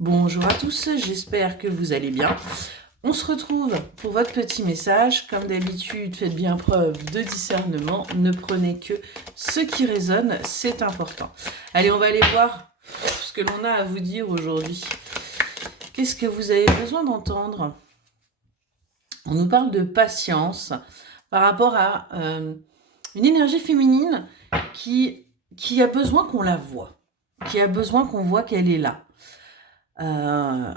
Bonjour à tous, j'espère que vous allez bien. On se retrouve pour votre petit message. Comme d'habitude, faites bien preuve de discernement. Ne prenez que ce qui résonne, c'est important. Allez, on va aller voir ce que l'on a à vous dire aujourd'hui. Qu'est-ce que vous avez besoin d'entendre? On nous parle de patience par rapport à une énergie féminine qui a besoin qu'on la voie, qui a besoin qu'on voit qu'elle est là.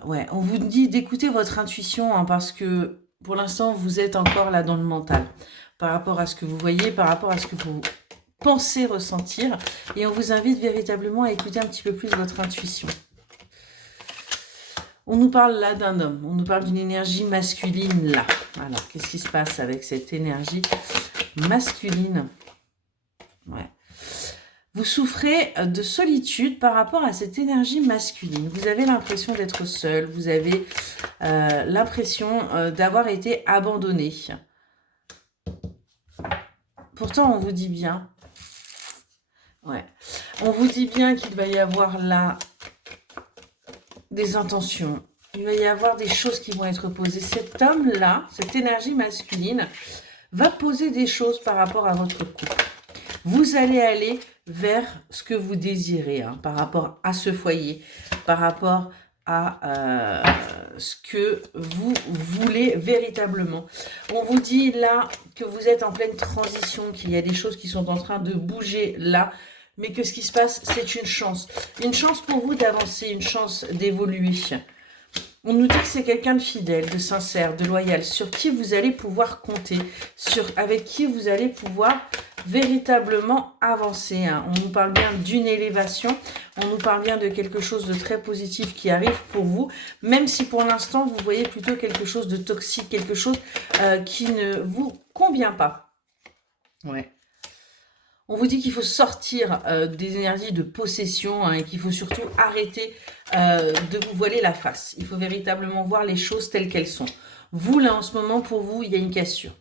Ouais, on vous dit d'écouter votre intuition hein, parce que pour l'instant vous êtes encore là dans le mental par rapport à ce que vous voyez, par rapport à ce que vous pensez ressentir, et on vous invite véritablement à écouter un petit peu plus votre intuition. On nous parle là d'un homme, on nous parle d'une énergie masculine là. Alors qu'est-ce qui se passe avec cette énergie masculine? Ouais. Vous souffrez de solitude par rapport à cette énergie masculine. Vous avez l'impression d'être seul, vous avez l'impression d'avoir été abandonné. Pourtant, on vous dit bien, ouais, on vous dit bien qu'il va y avoir là des intentions, il va y avoir des choses qui vont être posées. Cet homme-là, cette énergie masculine, va poser des choses par rapport à votre couple. Vous allez aller vers ce que vous désirez, hein, par rapport à ce foyer, par rapport à ce que vous voulez véritablement. On vous dit là que vous êtes en pleine transition, qu'il y a des choses qui sont en train de bouger là, mais que ce qui se passe, c'est une chance. Une chance pour vous d'avancer, une chance d'évoluer. On nous dit que c'est quelqu'un de fidèle, de sincère, de loyal, sur qui vous allez pouvoir compter, avec qui vous allez pouvoir véritablement avancer. Hein. On nous parle bien d'une élévation, on nous parle bien de quelque chose de très positif qui arrive pour vous, même si pour l'instant vous voyez plutôt quelque chose de toxique, quelque chose qui ne vous convient pas. Ouais. On vous dit qu'il faut sortir des énergies de possession hein, et qu'il faut surtout arrêter de vous voiler la face. Il faut véritablement voir les choses telles qu'elles sont. Vous, là, en ce moment, pour vous, il y a une cassure.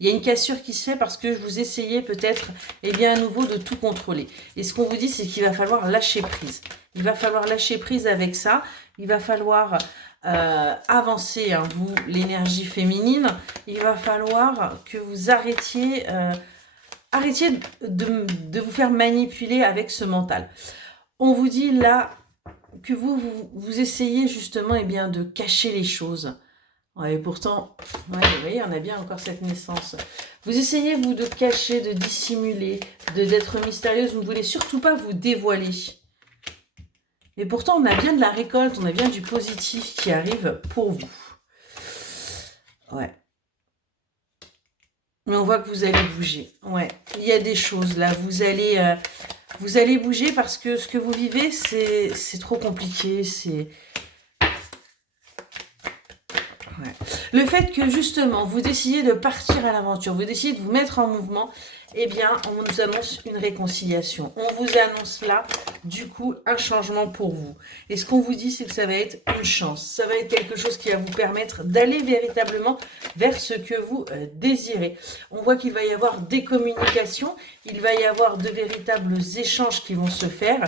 Il y a une cassure qui se fait parce que vous essayez peut-être, eh bien, à nouveau, de tout contrôler. Et ce qu'on vous dit, c'est qu'il va falloir lâcher prise. Il va falloir lâcher prise avec ça. Il va falloir avancer, hein, vous, l'énergie féminine. Il va falloir que vous arrêtiez... Arrêtez de vous faire manipuler avec ce mental. On vous dit là que vous essayez justement eh bien, de cacher les choses. Ouais, et pourtant, ouais, vous voyez, on a bien encore cette naissance. Vous essayez, vous, de cacher, de dissimuler, d'être mystérieuse. Vous ne voulez surtout pas vous dévoiler. Et pourtant, on a bien de la récolte, on a bien du positif qui arrive pour vous. Ouais. Mais on voit que vous allez bouger. Ouais, il y a des choses là. Vous allez bouger parce que ce que vous vivez, c'est trop compliqué. C'est... Ouais. Le fait que justement, vous décidez de partir à l'aventure, vous décidez de vous mettre en mouvement, eh bien, on nous annonce une réconciliation. On vous annonce là, du coup, un changement pour vous. Et ce qu'on vous dit, c'est que ça va être une chance. Ça va être quelque chose qui va vous permettre d'aller véritablement vers ce que vous désirez. On voit qu'il va y avoir des communications, il va y avoir de véritables échanges qui vont se faire,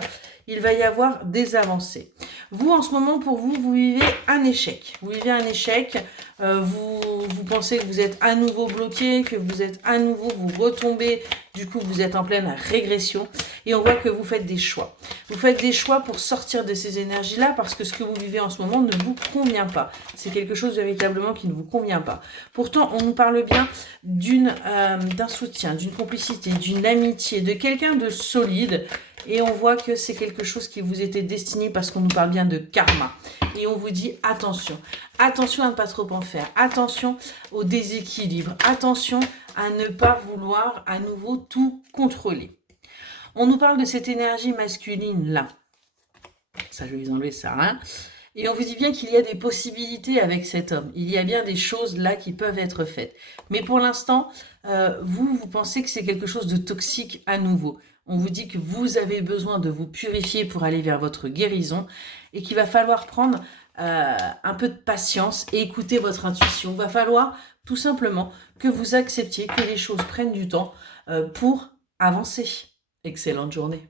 il va y avoir des avancées. Vous, en ce moment, pour vous, vous vivez un échec. Vous vivez un échec, vous pensez que vous êtes à nouveau bloqué, que vous êtes à nouveau, vous retombez, du coup, vous êtes en pleine régression. Et on voit que vous faites des choix. Vous faites des choix pour sortir de ces énergies-là parce que ce que vous vivez en ce moment ne vous convient pas. C'est quelque chose véritablement qui ne vous convient pas. Pourtant, on nous parle bien d'un soutien, d'une complicité, d'une amitié, de quelqu'un de solide. Et on voit que c'est quelque chose qui vous était destiné parce qu'on nous parle bien de karma. Et on vous dit attention. Attention à ne pas trop en faire. Attention au déséquilibre. Attention à ne pas vouloir à nouveau tout contrôler. On nous parle de cette énergie masculine là. Ça, je vais vous enlever ça. Hein. Et on vous dit bien qu'il y a des possibilités avec cet homme. Il y a bien des choses là qui peuvent être faites. Mais pour l'instant, vous pensez que c'est quelque chose de toxique à nouveau. On vous dit que vous avez besoin de vous purifier pour aller vers votre guérison et qu'il va falloir prendre un peu de patience et écouter votre intuition. Il va falloir tout simplement que vous acceptiez que les choses prennent du temps pour avancer. Excellente journée.